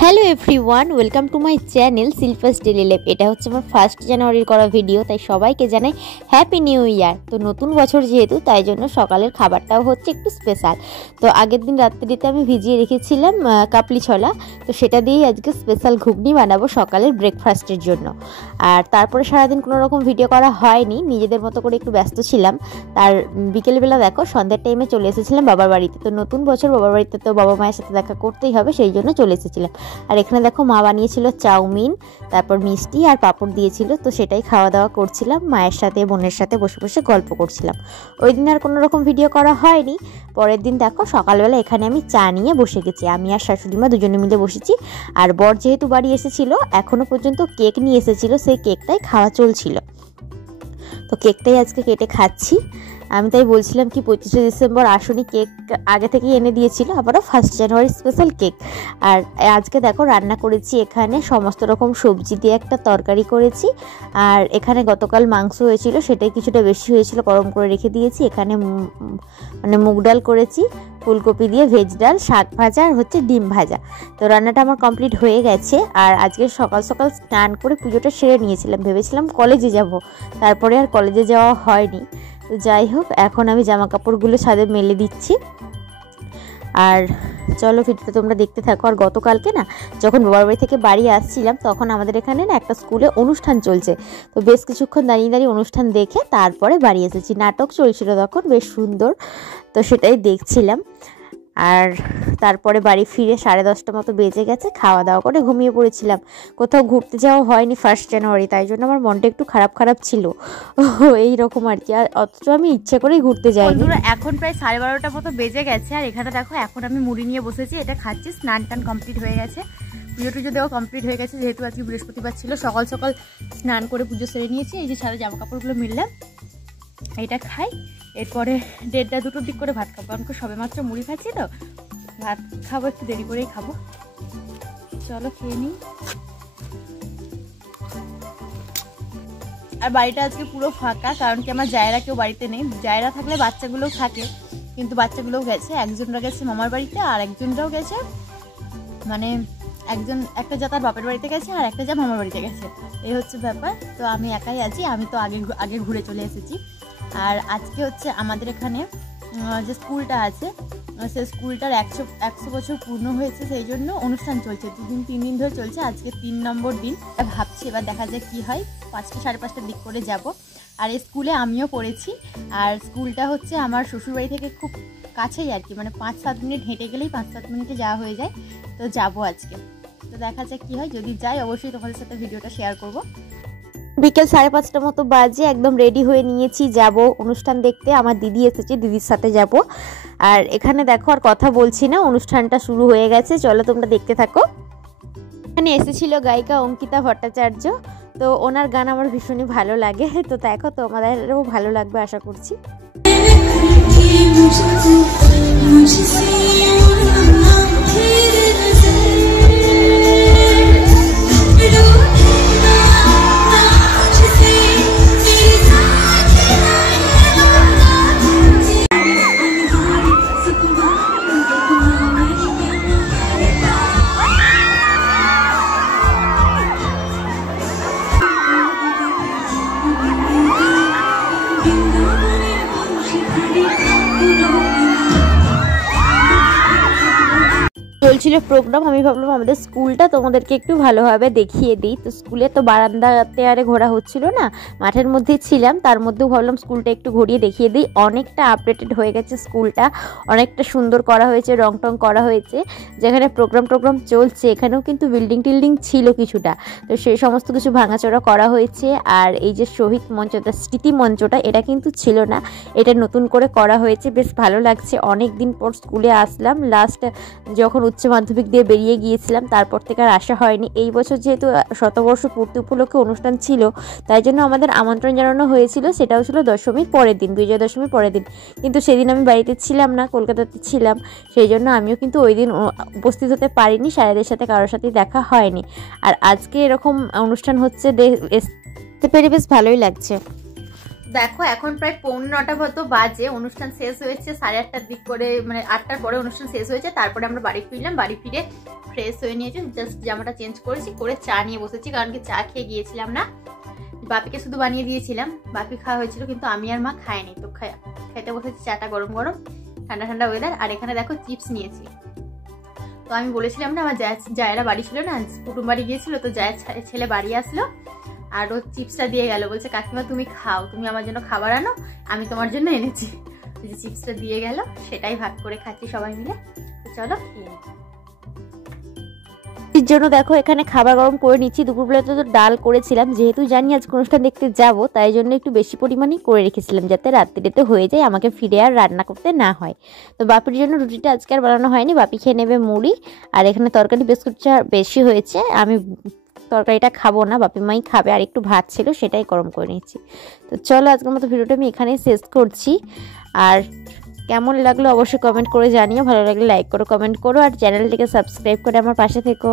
Hello everyone, welcome to my channel Shilpa's daily life. এটা হচ্ছে আমার 1 জানুয়ারির করা ভিডিও, তাই সবাইকে জানাই হ্যাপি নিউ ইয়ার। তো নতুন বছর যেহেতু, তাই জন্য সকালের খাবারটাও হচ্ছে একটু স্পেশাল। তো আগের দিন রাত্রিতে আমি ভিজিয়ে রেখেছিলাম কাবলি ছোলা, তো সেটা দিয়েই আজকে স্পেশাল ঘুগনি বানাবো সকালের ব্রেকফাস্টের জন্য। আর তারপরে সারাদিন কোনো রকম ভিডিও করা হয়নি, নিজেদের মতো করে একটু ব্যস্ত ছিলাম। তার বিকেলবেলা দেখো সন্ধ্যার টাইমে চলে এসেছিলাম বাবার বাড়িতে। তো নতুন বছর বাবার বাড়িতে তো বাবা মায়ের সাথে দেখা করতেই হবে, সেই জন্য চলে এসেছিলাম। আর এখানে দেখো মা বানিয়েছিল চাউমিন, তারপর মিষ্টি আর পাঁপড় দিয়েছিল, তো সেটাই খাওয়া দাওয়া করছিলাম। মায়ের সাথে বোনের সাথে বসে বসে গল্প করছিলাম। ওই দিন আর কোনো রকম ভিডিও করা হয়নি। পরের দিন দেখো সকালবেলা এখানে আমি চা নিয়ে বসে গেছি, আমি আর শাশুড়ি মা দুজনে মিলে বসেছি। আর বর যেহেতু বাড়ি এসেছিল, এখনো পর্যন্ত কেক নিয়ে এসেছিল, সেই কেকটাই খাওয়া চলছিল। তো কেকটাই আজকে কেটে খাচ্ছি। আমি তাই বলছিলাম কি 25শে ডিসেম্বর আসনি, কেক আগে থেকেই এনে দিয়েছিল, আবারও 1 জানুয়ারি স্পেশাল কেক। আর আজকে দেখো রান্না করেছি, এখানে সমস্ত রকম সবজি দিয়ে একটা তরকারি করেছি। আর এখানে গতকাল মাংস হয়েছিল, সেটাই কিছুটা বেশি হয়েছিল, গরম করে রেখে দিয়েছি। এখানে মানে মুগ ডাল করেছি, ফুলকপি দিয়ে ভেজ ডাল, শাক ভাজা আর হচ্ছে ডিম ভাজা। তো রান্নাটা আমার কমপ্লিট হয়ে গেছে। আর আজকে সকাল সকাল স্নান করে পুজোটা সেরে নিয়েছিলাম, ভেবেছিলাম কলেজে যাব, তারপরে আর কলেজে যাওয়া হয়নি। তো যাই হোক, এখন আমি জামা কাপড়গুলো ছাদে মেলে দিচ্ছি। আর চলো ভিডিওটা তোমরা দেখতে থাকো। আর গতকালকে না, যখন বাবার বাড়ি থেকে বাড়ি আসছিলাম, তখন আমাদের এখানে না একটা স্কুলে অনুষ্ঠান চলছে। তো বেশ কিছুক্ষণ দাঁড়িয়ে দাঁড়িয়ে অনুষ্ঠান দেখে তারপরে বাড়ি এসেছি। নাটক চলছিল তখন, বেশ সুন্দর, তো সেটাই দেখছিলাম। আর তারপরে বাড়ি ফিরে 10:30 মতো বেজে গেছে, খাওয়া দাওয়া করে ঘুমিয়ে পড়েছিলাম। কোথাও ঘুরতে যাওয়া হয়নি 1 জানুয়ারি, তাই জন্য আমার মনটা একটু খারাপ খারাপ ছিল এইরকম আর কি। আর অথচ আমি ইচ্ছে করেই ঘুরতে যাই। বন্ধুরা এখন প্রায় 12:30 মতো বেজে গেছে, আর এখানে দেখো এখন আমি মুড়ি নিয়ে বসেছি, এটা খাচ্ছি। স্নান টান কমপ্লিট হয়ে গেছে, পুজো টুজো দেওয়া কমপ্লিট হয়ে গেছে, যেহেতু আজকে বৃহস্পতিবার ছিল। সকাল সকাল স্নান করে পুজো সেরে নিয়েছি। এই যে সারা জামা কাপড়গুলো মিললাম, এটা খাই। এরপরে 1:30-2টোর দিক করে ভাত খাবো, কারণ সবে মাত্র মুড়ি খাচ্ছি, তো ভাত খাবো একটু দেরি করেই খাবো। চলো খেয়ে নিই। আর বাড়িটা আজকে পুরো ফাঁকা, কারণ কি আমার জায়রা কেউ বাড়িতে নেই। জায়রা থাকলে বাচ্চাগুলোও থাকে, কিন্তু বাচ্চাগুলোও গেছে। একজনরা গেছে মামার বাড়িতে, আর একজনরাও গেছে, মানে একটা যা তার বাপের বাড়িতে গেছে, আর একটা যা মামার বাড়িতে গেছে। এই হচ্ছে ব্যাপার। তো আমি একাই আছি, আমি তো আগে ঘুরে চলে এসেছি। আর আজকে হচ্ছে আমাদের এখানে যে স্কুলটা আছে, সেই স্কুলটার 100 বছর পূর্ণ হয়েছে, সেই জন্য অনুষ্ঠান চলছে। 3 দিন ধরে চলছে, আজকে 3 নম্বর দিন। ভাবছি এবার দেখা যায় কি হয়, 5টা 5:30টার দিক করে যাব। আর এই স্কুলে আমিও পড়েছি। আর স্কুলটা হচ্ছে আমার শ্বশুরবাড়ি থেকে খুব কাছেই আর কি, মানে 5-7 মিনিট হেঁটে গেলেই 5-7 মিনিটে যাওয়া হয়ে যায়। তো যাবো আজকে, তো দেখা যাক কি হয়। যদি যাই অবশ্যই তোমাদের সাথে ভিডিওটা শেয়ার করব। বিকেল 5:30 মতো বাজে, একদম রেডি হয়ে নিয়েছি, যাব অনুষ্ঠান দেখতে। আমার দিদি এসেছে, দিদির সাথে যাব। আর এখানে দেখো আর কথা বলছি না, অনুষ্ঠানটা শুরু হয়ে গেছে, চলো তোমরা দেখতে থাকো। এখানে এসেছিল গায়িকা অঙ্কিতা ভট্টাচার্য, তো ওনার গান আমার ভীষণই ভালো লাগে। তো দেখো তোমাদেরও ভালো লাগবে আশা করছি। চলছিল প্রোগ্রাম, আমি ভাবলাম আমাদের স্কুলটা তোমাদেরকে একটু ভালোভাবে দেখিয়ে দিই। তো স্কুলে তো বারান্দাতে আরে ঘোরা হচ্ছিল না, মাঠের মধ্যেই ছিলাম, তার মধ্যেও ভাবলাম স্কুলটা একটু ঘুরিয়ে দেখিয়ে দিই। অনেকটা আপডেটেড হয়ে গেছে স্কুলটা, অনেকটা সুন্দর করা হয়েছে, রং টং করা হয়েছে। যেখানে প্রোগ্রাম চলছে, এখানেও কিন্তু বিল্ডিং টিল্ডিং ছিল কিছুটা, তো সেই সমস্ত কিছু ভাঙাচোরা করা হয়েছে। আর এই যে শহীদ মঞ্চটা, স্মৃতি মঞ্চটা, এটা কিন্তু ছিল না, এটা নতুন করে করা হয়েছে, বেশ ভালো লাগছে। অনেক দিন পর স্কুলে আসলাম, লাস্ট যখন উচ্চ মাধ্যমিক দিয়ে বেরিয়ে গিয়েছিলাম, তারপর থেকে আর আসা হয়নি। এই বছর যেহেতু 100 বর্ষ পূর্তি উপলক্ষে অনুষ্ঠান ছিল, তাই জন্য আমাদের আমন্ত্রণ জানানো হয়েছিল। সেটাও ছিল দশমীর পরের দিন, বিজয়া দশমীর পরের দিন, কিন্তু সেদিন আমি বাড়িতে ছিলাম না, কলকাতাতে ছিলাম, সেই জন্য আমিও কিন্তু ওই দিন উপস্থিত হতে পারিনি, স্যারেদের সাথে কারোর সাথেই দেখা হয়নি। আর আজকে এরকম অনুষ্ঠান হচ্ছে, দেখতে পেরে বেশ ভালোই লাগছে। দেখো এখন প্রায় 8:45 মতো বাজে, অনুষ্ঠান শেষ হয়েছে 8:30টার দিক করে, মানে 8টার পরে অনুষ্ঠান শেষ হয়েছে। তারপরে আমরা বাড়ি ফিরলাম, বাড়ি ফিরে ফ্রেশ হয়ে নিয়েছি, জাস্ট জামাটা চেঞ্জ করেছি, করে চা নিয়ে বসেছি, কারণ কি চা খেয়ে গিয়েছিলাম না, বাপিকে শুধু বানিয়ে দিয়েছিলাম, বাপি খাওয়া হয়েছিল কিন্তু আমি আর মা খাইনি। তো খাইতে বসেছি চাটা, গরম গরম ঠান্ডা ঠান্ডা ওয়েদার। আর এখানে দেখো চিপস নিয়েছি। তো আমি বলেছিলাম না আমার জায়েরা বাড়ি ছিল না, কুটুম বাড়ি গিয়েছিল, তো জায়ের ছেলে বাড়ি আসলো আর ও চিপসটা দিয়ে গেল, বলছে কাকিমা তুমি খাও, তুমি আমার জন্য খাবার আনো, আমি তোমার জন্য এনেছি। যে চিপসটা দিয়ে গেল সেটাই ভাগ করে খাচ্ছি সবাই মিলে। তো চলো খেয়ে নিই। এর জন্য দেখো এখানে খাবার গরম করে নিচ্ছি। দুপুরবেলাতে তো ডাল করেছিলাম, যেহেতু জানি আজকে অনুষ্ঠান দেখতে যাব, তাই জন্য একটু বেশি পরিমাণেই করে রেখেছিলাম, যাতে রাত্রিতে হয়ে যায়, আমাকে ফিরে আর রান্না করতে না হয়। তো বাপির জন্য রুটিটা আজকে আর বানানো হয়নি, বাপি খেয়ে নেবে মুড়ি। আর এখানে তরকারি বিস্কুটটা বেশি হয়েছে, আমি তরকারিটা খাবো না, বাপি মাই খাবে। আর একটু ভাত ছিল, সেটাই গরম করে নিচ্ছি। তো চলো আজকের মতো ভিডিওটা আমি এখানেই শেষ করছি। আর কেমন লাগলো অবশ্যই কমেন্ট করে জানিও, ভালো লাগলে লাইক করো, কমেন্ট করো, আর চ্যানেলটিকে সাবস্ক্রাইব করে আমার পাশে থেকো।